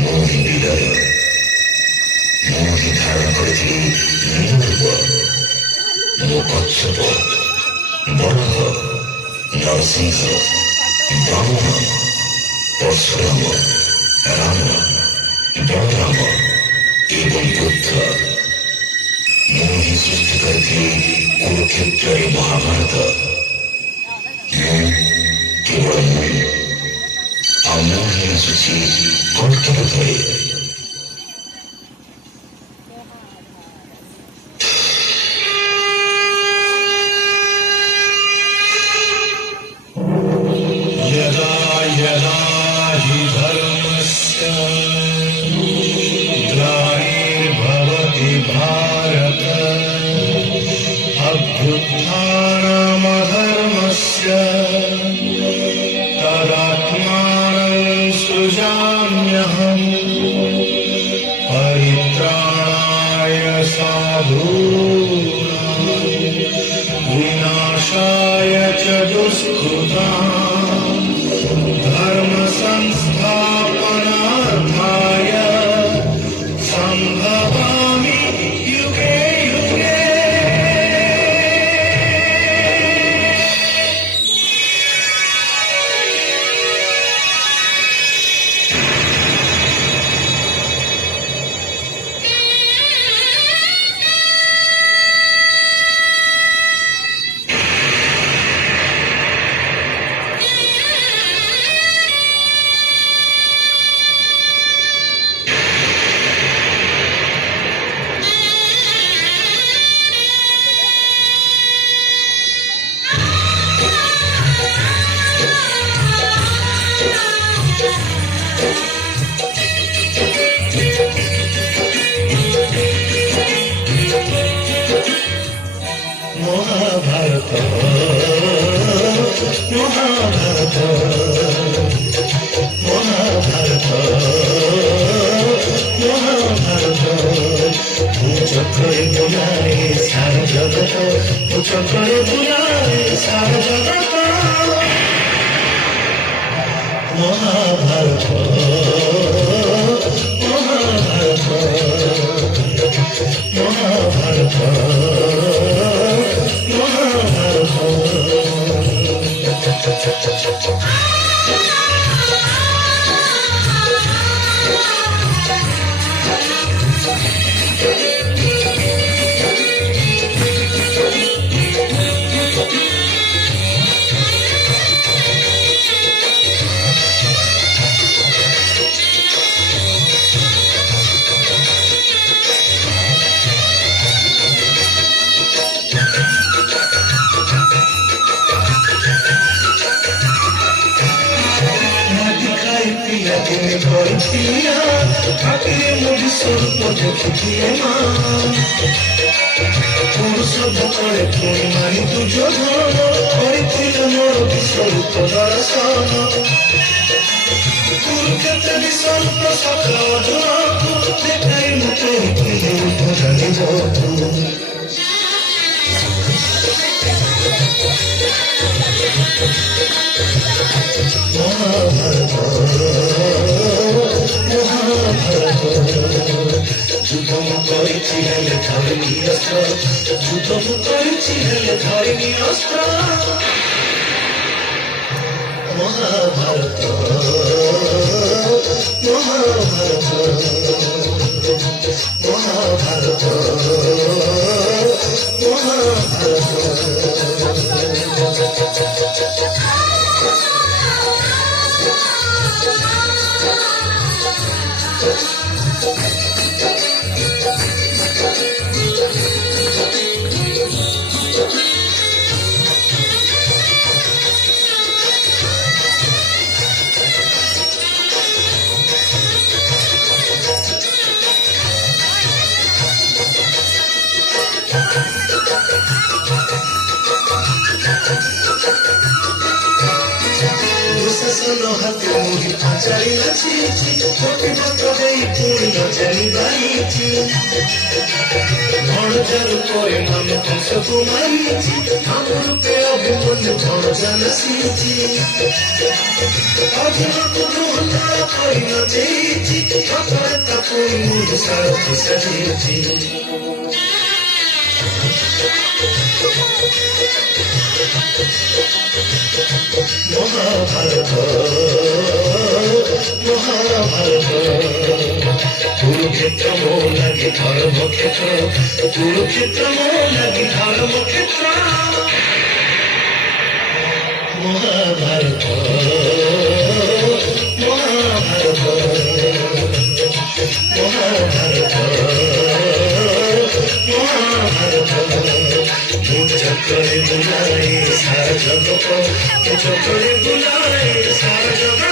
ମୋହି ବିଲୟ ମୋହି ଧାରଣ କରିଥିଲି ନିରୂପ ମୋ କଚ୍ଛପ ବରାହ ନରସିଂହ ବାମନ ପରଶୁରାମ ରାମ ବଳରାମ ଏବଂ ବୁଦ୍ଧ ମୁଁ ହିଁ ସୃଷ୍ଟି କରିଥିଲି କୁରୁକ୍ଷେତ୍ରରେ ମହାଭାରତ। ମୁଁ କେବଳ ମୁଁ ଆଉ ମୁଁ ହିଁ ଆସୁଛି କଳ୍କି ରଥରେ। यदा यदा हि धर्मस्य ग्लानिर्भवति भारत अभ्युत्थानमधर्मस्य तदात्मानं सृजाम्यहम् परित्राणाय साधूनां विनाशाय च दुष्कृताम् धर्म संस्थापनार्थाय संभवामि युगे युगे। महाभारत महाभारत महाभारत महाभारत चक्रे बुलाए सारा जगत चक्रे बुलाए सारा जगत महाभारत महाभारत महाभारत ठाकुरे मुझ स्वरूप देखिए माँ पुरुष भोकरे पुणी मानी तु जोधन कर मोर विस्वरूप दर्शन कुरुक्षेत्र विस्वरूप सखा अर्जुन देखाई मुझे जानी जातु महाभारत যুদ্ধ করেছি হেলে ধরিনি অস্ত্র যুদ্ধ করেছি হেলে ধরিনি অস্ত্র মহাভারত মহাভারত মহাভারত হাতে মুড়ি পাঁচারি নাচিয়েছি কোটি মন্ত্র দেই পুরি নজানি গাইছি ভণজার করে নামে কংসକୁ মারিছি নাম রূপে অভিমন্যু ভণজা নাচিয়েছি অর্জুনକୁ দ্রোহ করে নাচেইছি परता कोई सारथी सजीवची महाभारत महाभारत कुरुक्षेत्र मो लगी धर्मक्षेत्र कुरुक्षेत्र मो लगी धर्मक्षेत्र महाभारत महाभारत महाभारत महाभारत चक्कर बुलाए सारा जगत चक्कर बुलाए सारा जगत